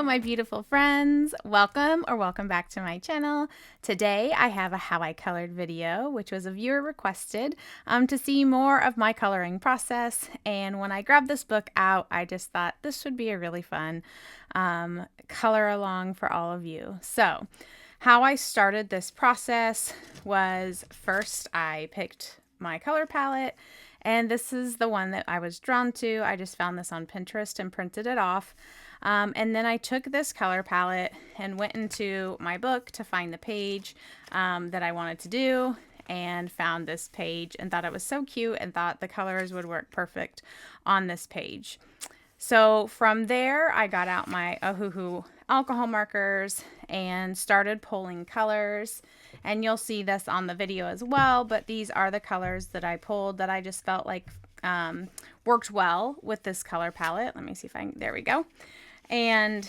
Hello, my beautiful friends. Welcome or welcome back to my channel. Today I have a how I colored video, which was a viewer requested to see more of my coloring process. And when I grabbed this book out, I just thought this would be a really fun color along for all of you. So how I started this process was first I picked my color palette, and this is the one that I was drawn to. I just found this on Pinterest and printed it off. And then I took this color palette and went into my book to find the page that I wanted to do, and found this page and thought it was so cute and thought the colors would work perfect on this page. So from there, I got out my Ohuhu Alcohol Markers and started pulling colors. And you'll see this on the video as well, but these are the colors that I pulled that I just felt like worked well with this color palette. Let me see if I can, there we go. And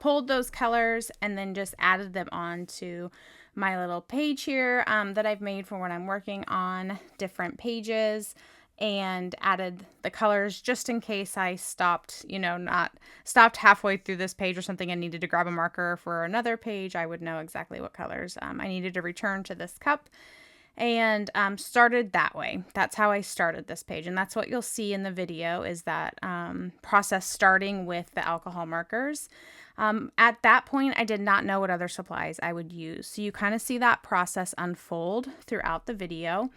pulled those colors and then just added them onto my little page here that I've made for when I'm working on different pages, and added the colors just in case I stopped, not stopped halfway through this page or something and needed to grab a marker for another page. I would know exactly what colors I needed to return to this cup, and started that way. That's how I started this page, and that's what you'll see in the video is that process starting with the alcohol markers. At that point, I did not know what other supplies I would use, so you kind of see that process unfold throughout the video.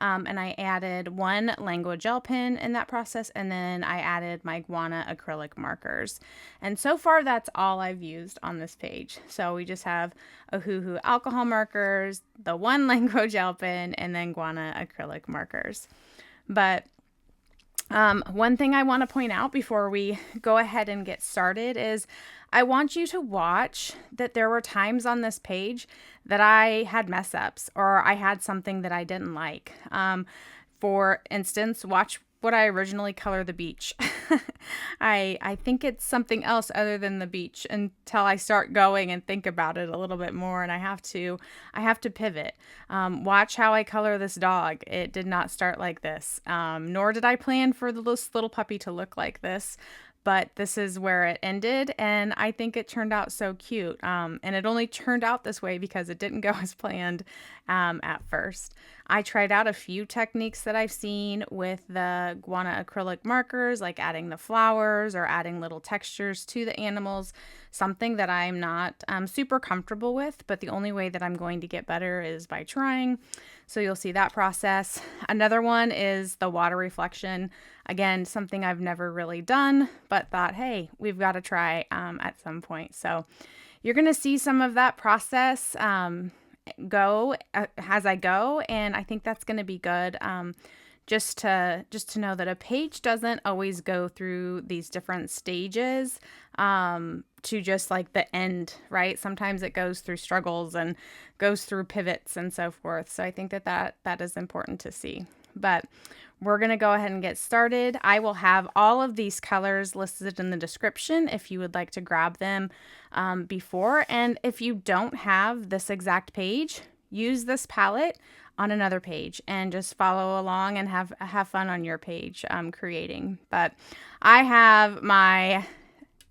And I added one Languo Gel Pen in that process, and then I added my Guangna Acrylic Markers. And so far, that's all I've used on this page. So we just have Ohuhu Alcohol Markers, the one Languo Gel Pen, and then Guangna Acrylic Markers. But one thing I want to point out before we go ahead and get started is I want you to watch that there were times on this page that I had mess ups or I had something that I didn't like. For instance, watch what I originally colored the beach. I think it's something else other than the beach until I start going and think about it a little bit more, and I have to pivot. Watch how I color this dog. It did not start like this, nor did I plan for this little puppy to look like this. But this is where it ended, and I think it turned out so cute. And it only turned out this way because it didn't go as planned at first. I tried out a few techniques that I've seen with the Guangna acrylic markers, like adding the flowers or adding little textures to the animals, something that I'm not super comfortable with, but the only way that I'm going to get better is by trying. So you'll see that process. Another one is the water reflection. Again, something I've never really done, but thought, hey, we've got to try at some point. So you're going to see some of that process go as I go, and I think that's going to be good. Just to know that a page doesn't always go through these different stages to just like the end, right? Sometimes it goes through struggles and goes through pivots and so forth. So I think that is important to see. But we're going to go ahead and get started. I will have all of these colors listed in the description if you would like to grab them before. And if you don't have this exact page, use this palette on another page and just follow along and have fun on your page creating. But I have my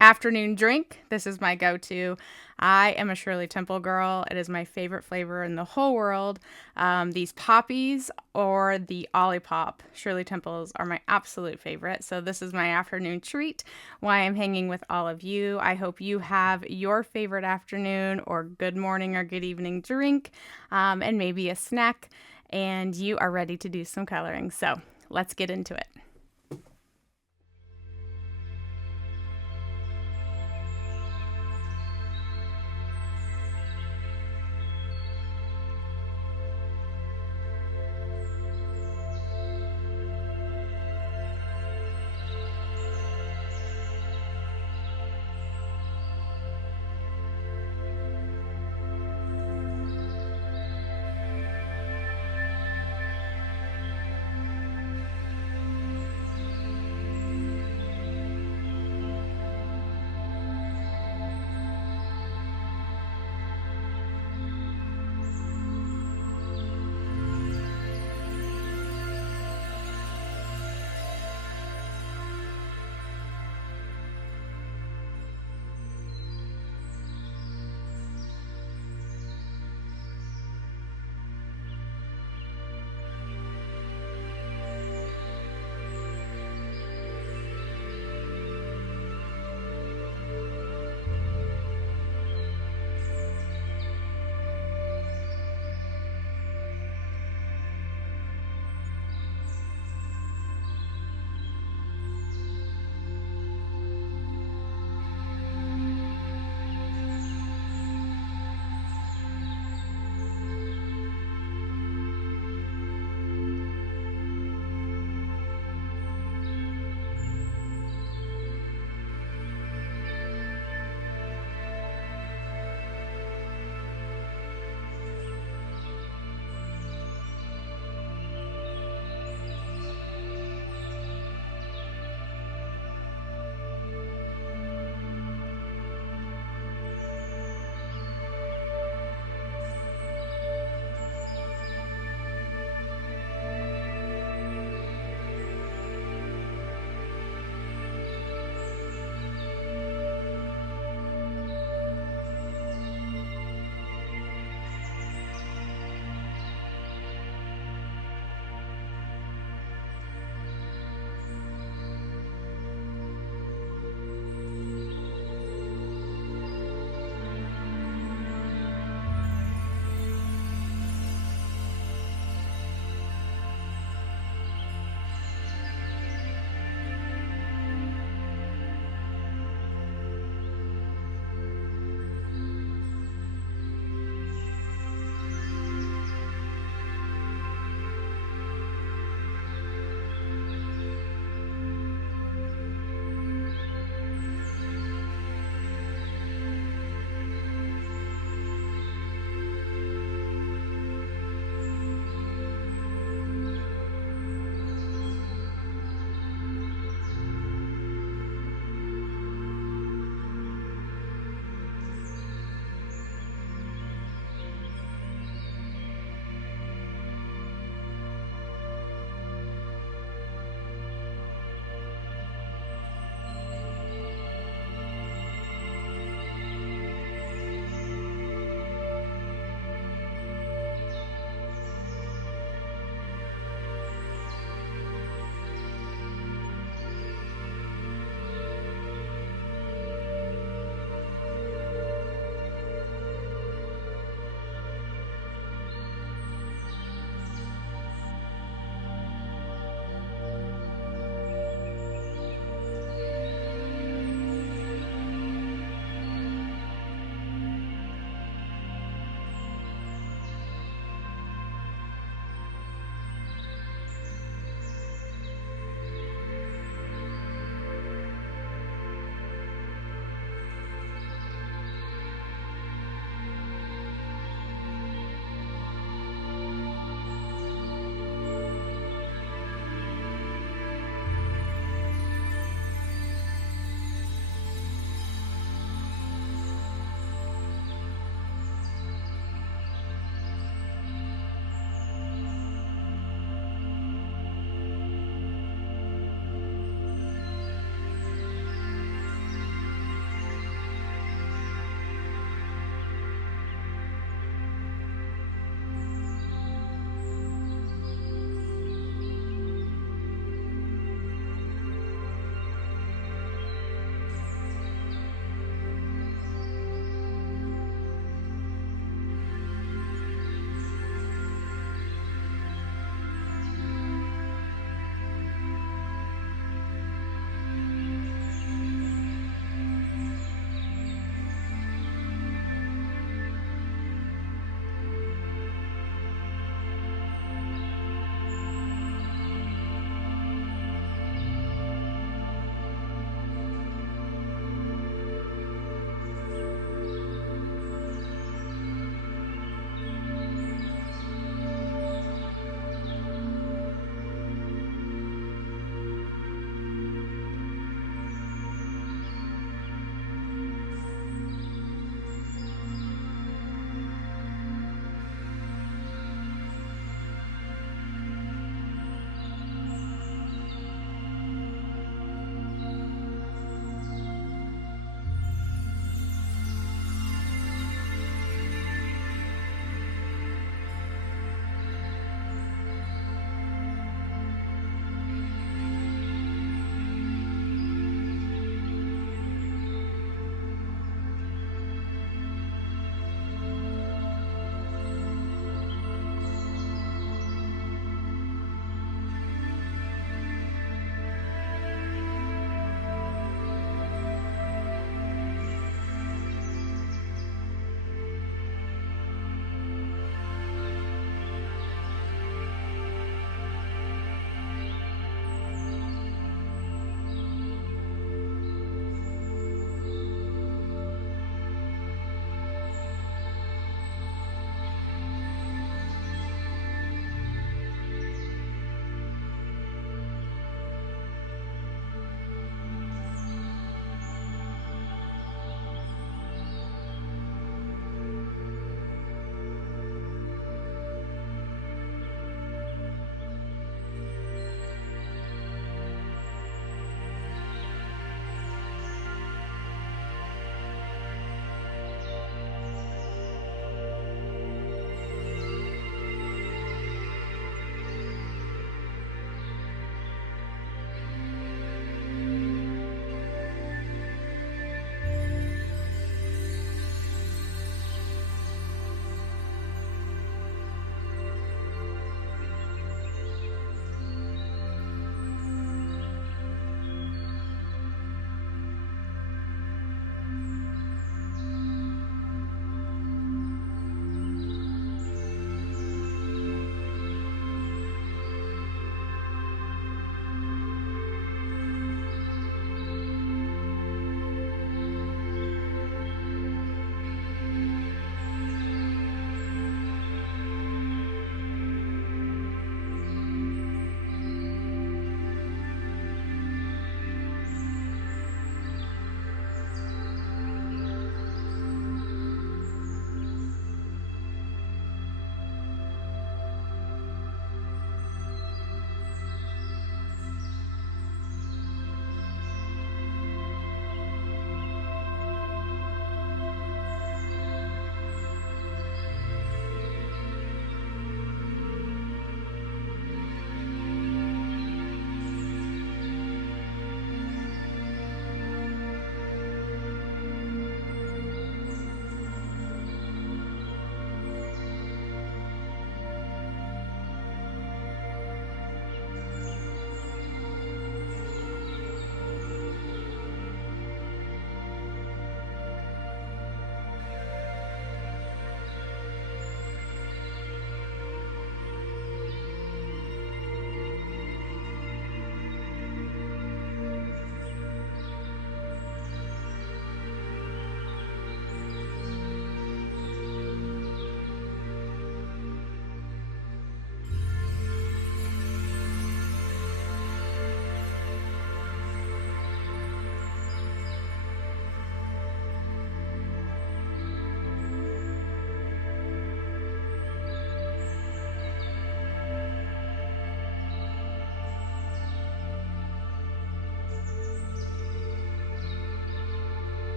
afternoon drink. This is my go-to. I am a Shirley Temple girl. It is my favorite flavor in the whole world. These poppies or the Olipop Shirley Temples are my absolute favorite. So this is my afternoon treat while I'm hanging with all of you. I hope you have your favorite afternoon or good morning or good evening drink and maybe a snack, and you are ready to do some coloring. So let's get into it.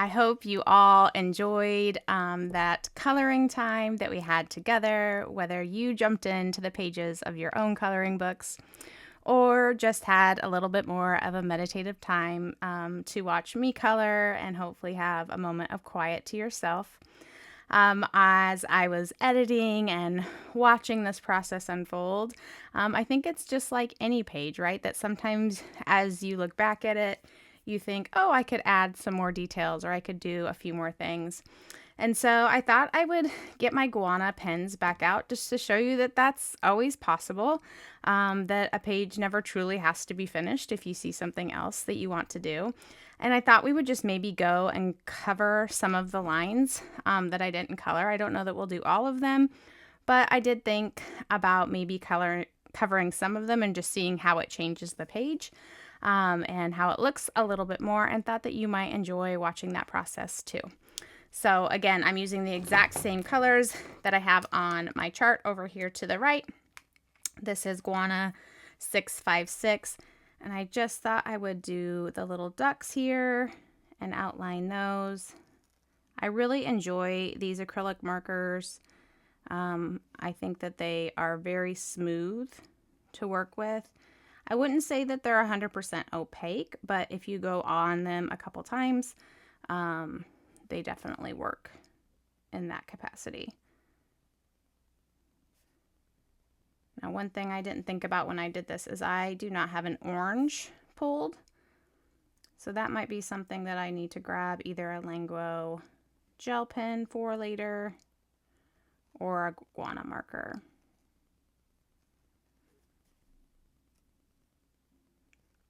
I hope you all enjoyed that coloring time that we had together, whether you jumped into the pages of your own coloring books or just had a little bit more of a meditative time to watch me color and hopefully have a moment of quiet to yourself. As I was editing and watching this process unfold, I think it's just like any page, right? That sometimes as you look back at it, you think, oh, I could add some more details or I could do a few more things. And so I thought I would get my Guangna pens back out just to show you that that's always possible, that a page never truly has to be finished if you see something else that you want to do. And I thought we would just maybe go and cover some of the lines that I didn't color. I don't know that we'll do all of them, but I did think about maybe covering some of them and just seeing how it changes the page. And how it looks a little bit more, and thought that you might enjoy watching that process too. So again, I'm using the exact same colors that I have on my chart over here to the right. This is Guangna 656, and I just thought I would do the little ducks here and outline those. I really enjoy these acrylic markers. I think that they are very smooth to work with. I wouldn't say that they're 100% opaque, but if you go on them a couple times, they definitely work in that capacity. Now, one thing I didn't think about when I did this is I do not have an orange pulled. So that might be something that I need to grab either a Languo gel pen for later or a Guangna marker.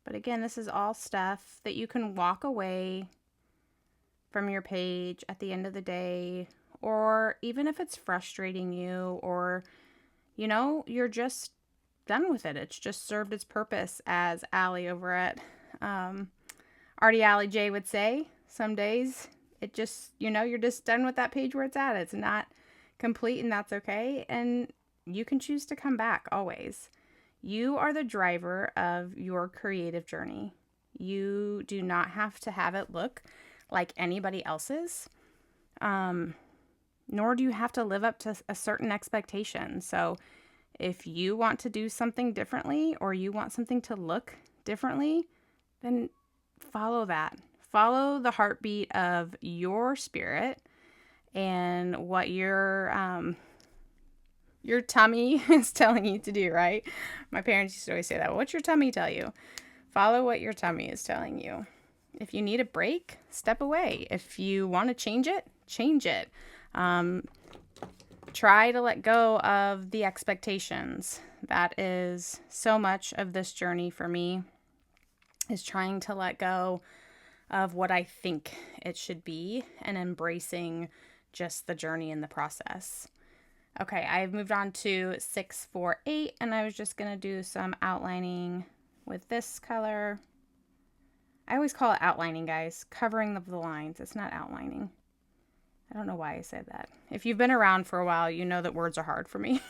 But again, this is all stuff that you can walk away from your page at the end of the day, or even if it's frustrating you, or, you know, you're just done with it. It's just served its purpose, as Allie over at Artie Allie J would say. Some days it just, you know, you're just done with that page where it's at. It's not complete, and that's okay. And you can choose to come back always. You are the driver of your creative journey. You do not have to have it look like anybody else's, nor do you have to live up to a certain expectation. So if you want to do something differently, or you want something to look differently, then follow that. Follow the heartbeat of your spirit and what your tummy is telling you to do, right? My parents used to always say that. What's your tummy tell you? Follow what your tummy is telling you. If you need a break, step away. If you want to change it, change it. Try to let go of the expectations. That is so much of this journey for me, is trying to let go of what I think it should be and embracing just the journey and the process. Okay, I've moved on to 648, and I was just going to do some outlining with this color. I always call it outlining, guys. Covering of the lines. It's not outlining. I don't know why I said that. If you've been around for a while, you know that words are hard for me.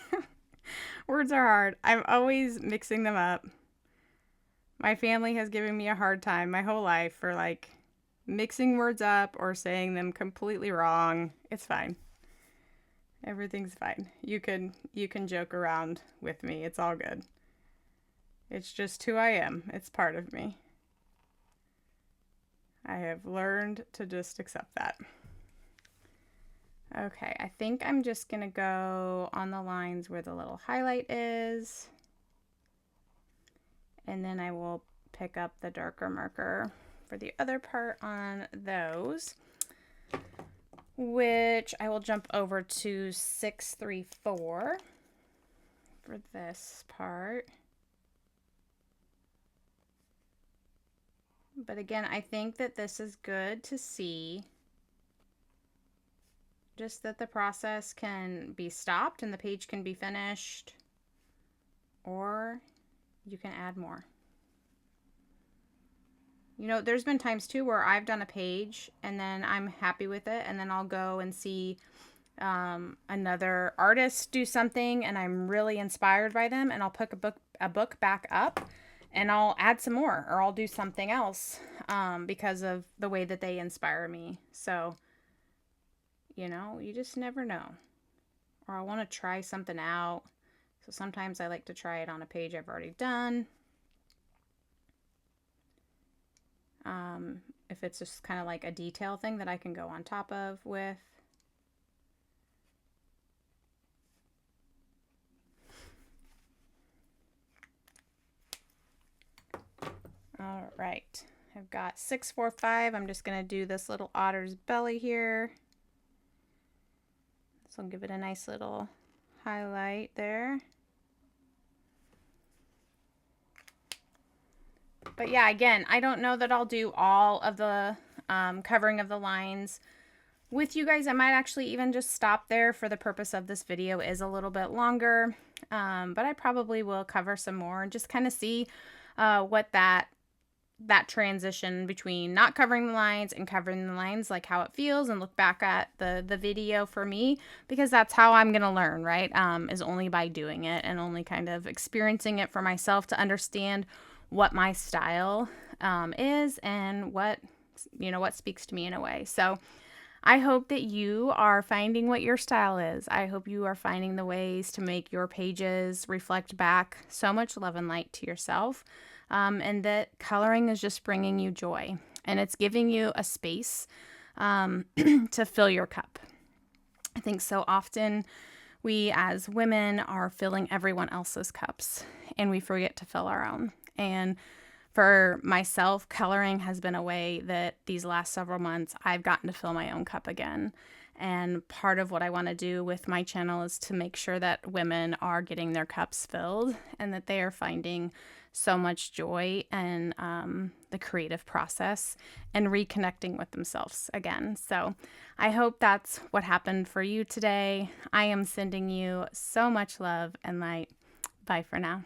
Words are hard. I'm always mixing them up. My family has given me a hard time my whole life for like mixing words up or saying them completely wrong. It's fine. Everything's fine. You can joke around with me. It's all good. It's just who I am. It's part of me. I have learned to just accept that. Okay, I think I'm just going to go on the lines where the little highlight is. And then I will pick up the darker marker for the other part on those, which I will jump over to 634 for this part. But again, I think that this is good to see, just that the process can be stopped and the page can be finished, or you can add more. You know, there's been times too where I've done a page and then I'm happy with it, and then I'll go and see another artist do something and I'm really inspired by them, and I'll pick a book back up and I'll add some more, or I'll do something else because of the way that they inspire me. So, you know, you just never know. Or I want to try something out. So sometimes I like to try it on a page I've already done. If it's just kind of like a detail thing that I can go on top of with. All right, I've got 645. I'm just going to do this little otter's belly here. So I'll give it a nice little highlight there. But yeah, again, I don't know that I'll do all of the covering of the lines with you guys. I might actually even just stop there for the purpose of this video is a little bit longer. But I probably will cover some more and just kind of see what that transition between not covering the lines and covering the lines, like how it feels, and look back at the video for me, because that's how I'm going to learn, right? Is only by doing it and only kind of experiencing it for myself to understand what my style is and what, you know, what speaks to me in a way. So I hope that you are finding what your style is. I hope you are finding the ways to make your pages reflect back so much love and light to yourself, and that coloring is just bringing you joy, and it's giving you a space to fill your cup. I think so often we as women are filling everyone else's cups, and we forget to fill our own. And for myself, coloring has been a way that these last several months I've gotten to fill my own cup again. And part of what I want to do with my channel is to make sure that women are getting their cups filled and that they are finding so much joy in the creative process and reconnecting with themselves again. So I hope that's what happened for you today. I am sending you so much love and light. Bye for now.